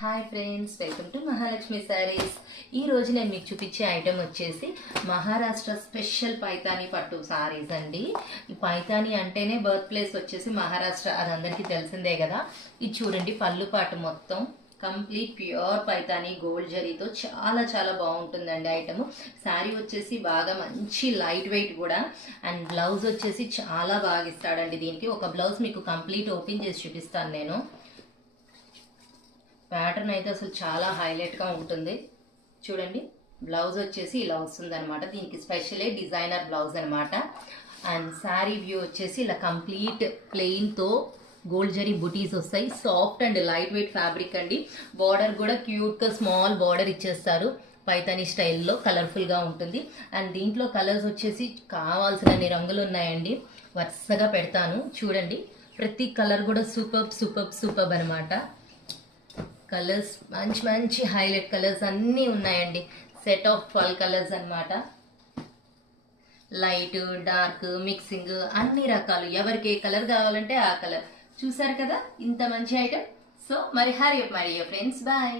Hi friends, welcome to Mahalakshmi saris. ఈ రోజు నేను మీకు చూపించే ఐటమ్ వచ్చేసి మహారాష్ట్ర స్పెషల్ పైతానీ పట్టు శారీస్ అండి. ఈ పైతానీ అంటేనే బర్త్ ప్లేస్ వచ్చేసి మహారాష్ట్ర, అది అందరికీ తెలిసిందే కదా. ఇది చూడండి, పళ్ళు పాటు మొత్తం కంప్లీట్ ప్యూర్ పైతానీ గోల్డ్ జరీతో చాలా చాలా బాగుంటుందండి ఐటమ్. శారీ వచ్చేసి బాగా మంచి లైట్ వెయిట్ కూడా, అండ్ బ్లౌజ్ వచ్చేసి చాలా బాగా ఇస్తాడండి. దీనికి ఒక బ్లౌజ్ మీకు కంప్లీట్ ఓపెన్ చేసి చూపిస్తాను నేను. ప్యాటర్న్ అయితే అసలు చాలా హైలైట్గా ఉంటుంది. చూడండి, బ్లౌజ్ వచ్చేసి ఇలా వస్తుంది అనమాట. దీనికి స్పెషలే డిజైనర్ బ్లౌజ్ అనమాట. అండ్ శారీ వ్యూ వచ్చేసి ఇలా కంప్లీట్ ప్లెయిన్తో గోల్డ్ జరీ బుటీస్ వస్తాయి. Soft and light weight fabric అండి. బార్డర్ కూడా క్యూట్గా స్మాల్ బార్డర్ ఇచ్చేస్తారు. పైతానీ స్టైల్లో కలర్ఫుల్గా ఉంటుంది. అండ్ దీంట్లో కలర్స్ వచ్చేసి కావాల్సిన రంగులు ఉన్నాయండి. వరుసగా పెడతాను చూడండి. ప్రతి కలర్ కూడా సూపర్ సూపర్ సూపర్ అనమాట. కలర్స్ మంచి మంచి హైలైట్ కలర్స్ అన్నీ ఉన్నాయండి. సెట్ ఆఫ్ 12 కలర్స్ అనమాట. లైట్, డార్క్, మిక్సింగ్ అన్ని రకాలు. ఎవరికి ఏ కలర్ కావాలంటే ఆ కలర్. చూసారు కదా ఇంత మంచి ఐటమ్. సో మరి hurry up my dear friends, bye.